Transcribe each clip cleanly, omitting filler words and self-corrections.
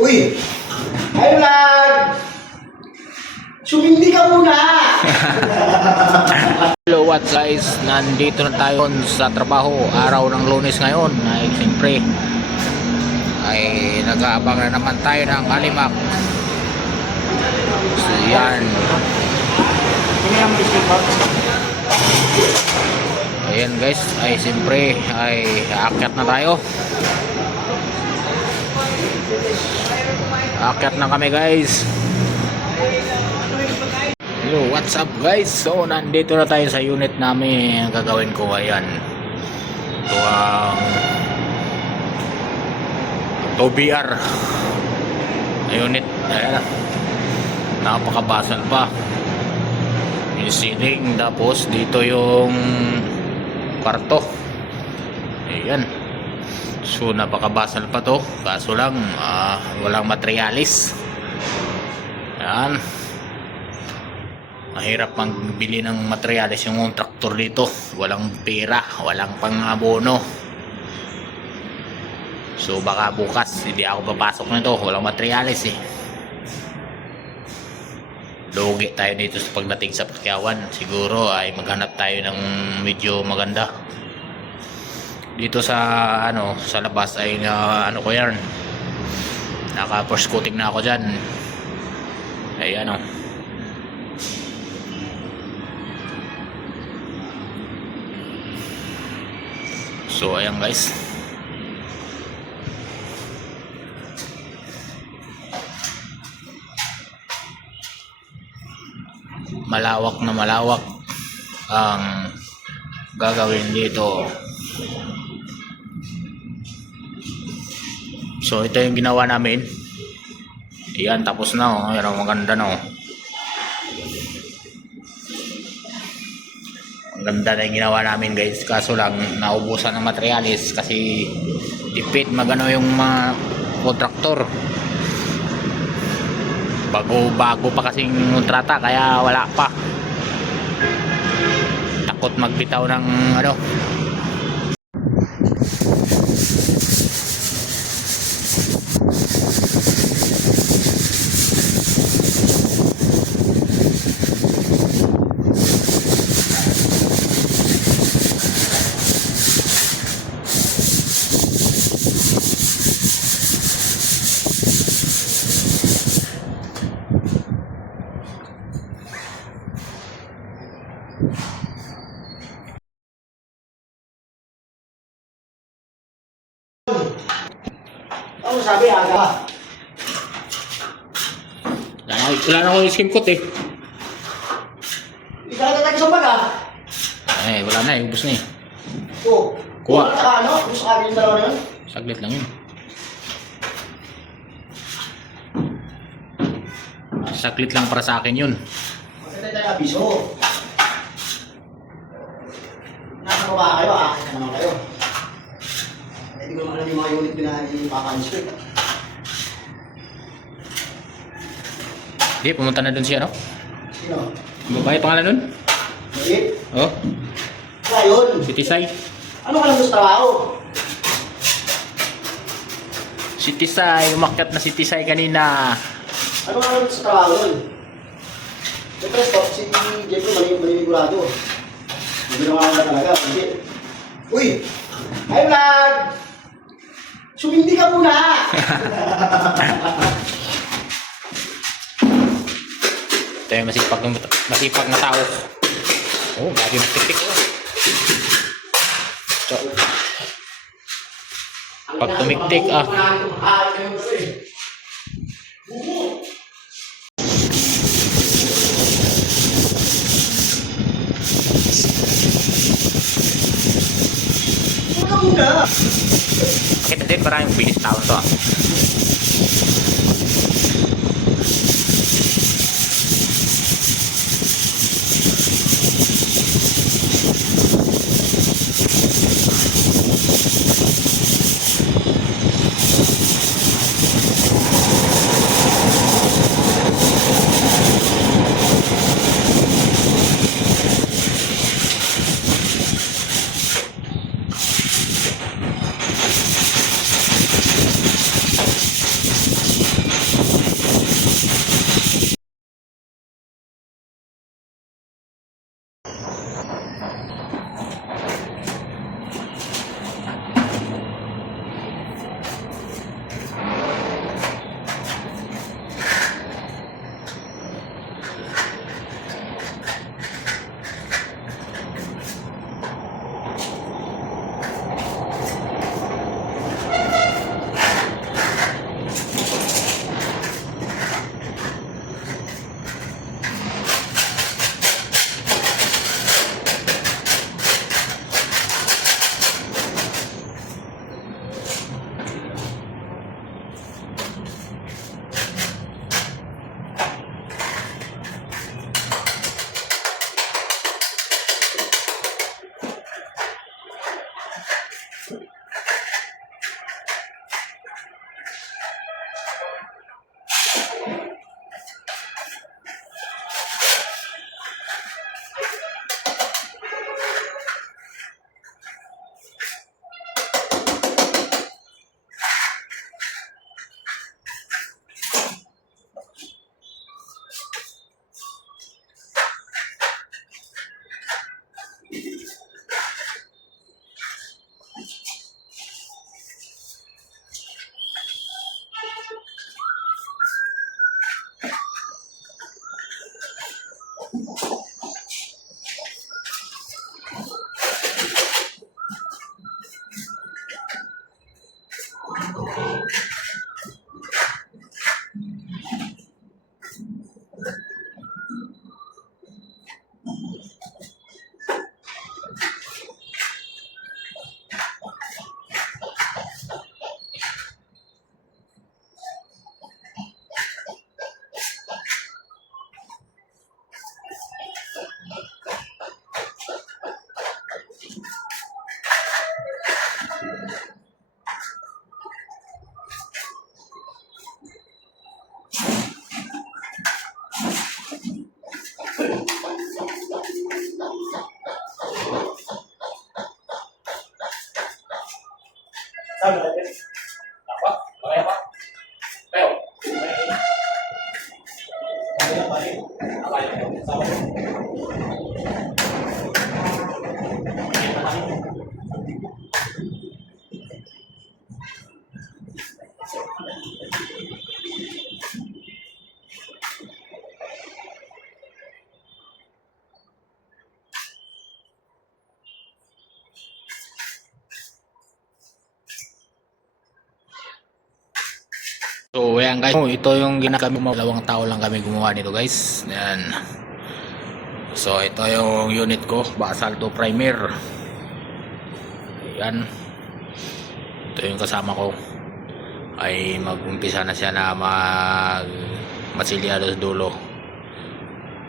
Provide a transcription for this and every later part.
Uy! Ay, vlog! Sumindi ka muna! Hello, what's guys? Nandito na tayo sa trabaho. Araw ng Lunes ngayon. Ay siyempre ay nag-aabang na naman tayo ng Alimak. So yan. Ayan guys, ay siyempre ay aakyat na tayo. Aakyat na kami guys. Hello, what's up guys? So nandito na tayo sa unit namin. Ang gagawin ko ayan, ito ang 2BR na unit. Ayan, napakabasal pa yung ceiling. Tapos dito yung kwarto. Ayan, so napakabasal pa to. Kaso lang walang materialis. Ayan, mahirap magbili ng materialis yung traktor dito. Walang pera, walang pang-abono. So baka bukas hindi ako papasok nito, walang materialis eh. Lugi tayo dito sa pagdating sa Pakyawan. Siguro ay maghanap tayo ng medyo maganda. Dito sa sa labas ay ko yan. Naka first coating na ako diyan. Ay So ayan guys. Malawak na malawak ang gagawin dito. So ito yung ginawa namin. Ayan, tapos na oh. Ayan, maganda na oh. Ang ganda na yung ginawa namin guys. Kaso lang naubusan ng materialis kasi tipid magano yung mga kontraktor. Bago pa kasing kontrata kaya wala pa. Takot magbitaw ng Ano sabi, aga? wala na akong skim coat eh. Ikaw na tayo sa baga? Eh wala na eh, ubos na eh. Oo. Kuha. Kung sakali yung dalawa na yun? Saglit lang yun. Saglit lang para sa akin yun. Maganda tayo abiso. Nasa baba kayo, akin na naman kayo. Hindi ko naman alam yung mga unit yung papanisip. Hindi, pumunta na dun si Sino? Babae pangalan nun? Maliit? Oh, Wala yun. si Tisay. Ano ka lang gusto trabaho? Si Tisay, umakyat na si Tisay kanina. Ano ka lang gusto trabaho yun? Siyempre, stop si Jeffrey, maninigurado. Hindi naman ka talaga. Hindi. Uy! Hi, vlog! Sumindi ka muna! Ito yung masipag na tao. Oh, grabe yung tiktik ko. So, pag tumiktik Kita din parang yung bilis tao to So ayan guys, ito yung ginagamit, dalawang tao lang kami gumawa nito guys. Ayan. So ito yung unit ko, Basal to Primer. Ayan. Ito yung kasama ko. Ay mag-umpisa na siya na masilya sa dulo.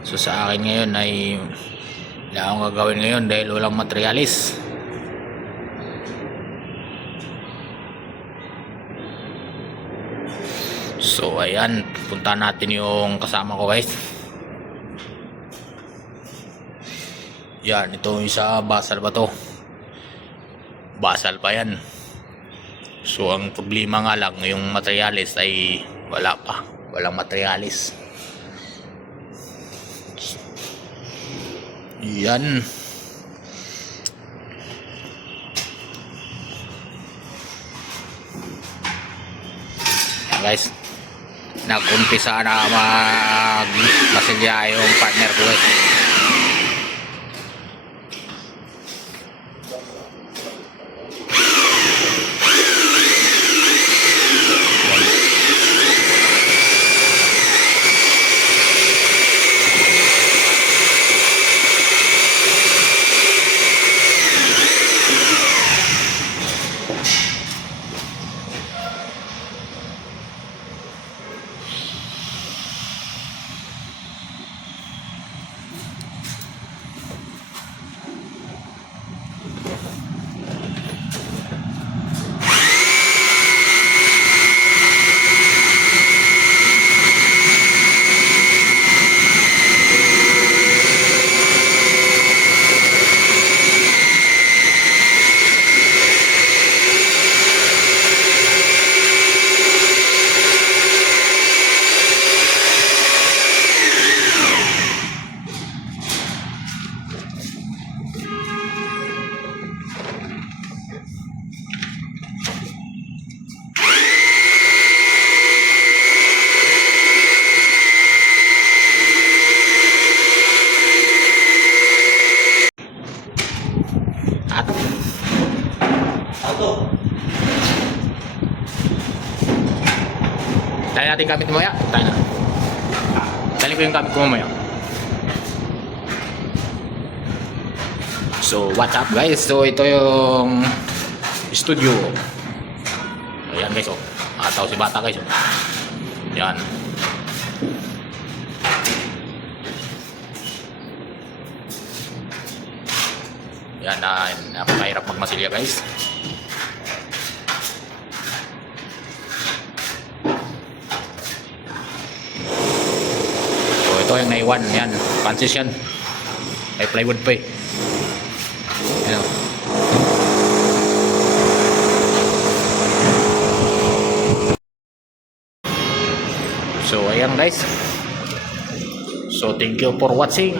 So sa akin ngayon ay wala akong gagawin ngayon dahil walang materialis. So ayan, punta natin yung kasama ko guys. Yan, ito yung isa, basal ba to? Basal pa yan. So ang problema nga lang, yung materialis ay wala pa. Walang materialis. Yan. Yan guys, nag-umpisa na masilya yung partner ko guys. Tayo natin gamit mamaya. Tayo na. Dali ko yung gamit ko mamaya. So what's up guys? So ito yung studio. Ayan guys, oh. Ataw si bata guys, oh. Yan. Yan, napakahirap magmasilya guys. So ito yung naiwan, yan, pansis yan. May plywood pa eh. Yan. So ayan guys. So thank you for watching.